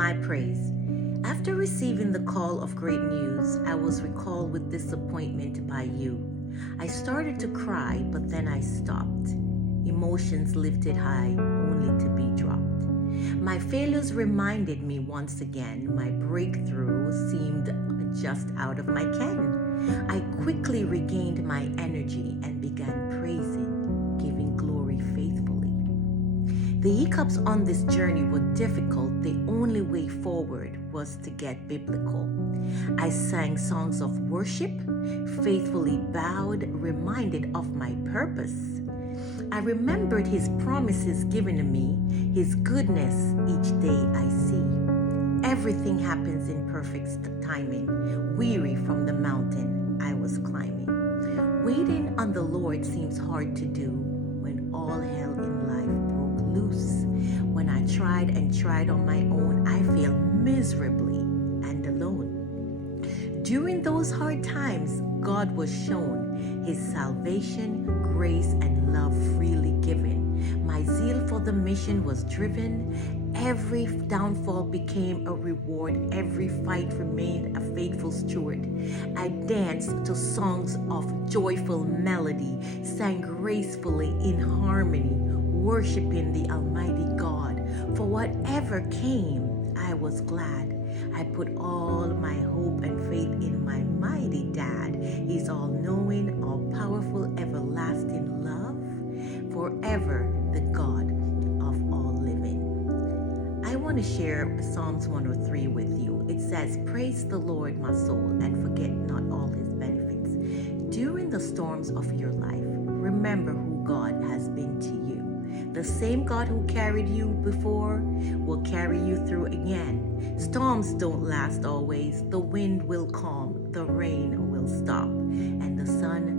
My praise. After receiving the call of great news, I was recalled with disappointment by you. I started to cry, but then I stopped. Emotions lifted high, only to be dropped. My failures reminded me once again my breakthrough seemed just out of my ken. I quickly regained my energy and began praising, giving glory faithfully. The hiccups on this journey were difficult. The only way forward was to get biblical. I sang songs of worship, faithfully bowed, reminded of my purpose. I remembered his promises given to me, his goodness each day I see. Everything happens in perfect timing. Weary from the mountain I was climbing. Waiting on the Lord seems hard to do when all hell in life broke loose. When I tried and tried on my own, I failed miserably and alone. During those hard times, God was shown his salvation, grace, and love freely given. My zeal for the mission was driven. Every downfall became a reward. Every fight remained a faithful steward. I danced to songs of joyful melody, sang gracefully in harmony, worshiping the Almighty God. For whatever came, I was glad. I put all my hope and faith in my mighty Dad. He's all-knowing, all-powerful, everlasting love, forever the God of all living. I want to share Psalms 103 with you. It says, "Praise the Lord, my soul, and forget not all his benefits." During the storms of your life, remember who God has been to you. The same God who carried you before will carry you through again. Storms don't last always. The wind will calm, the rain will stop, and the sun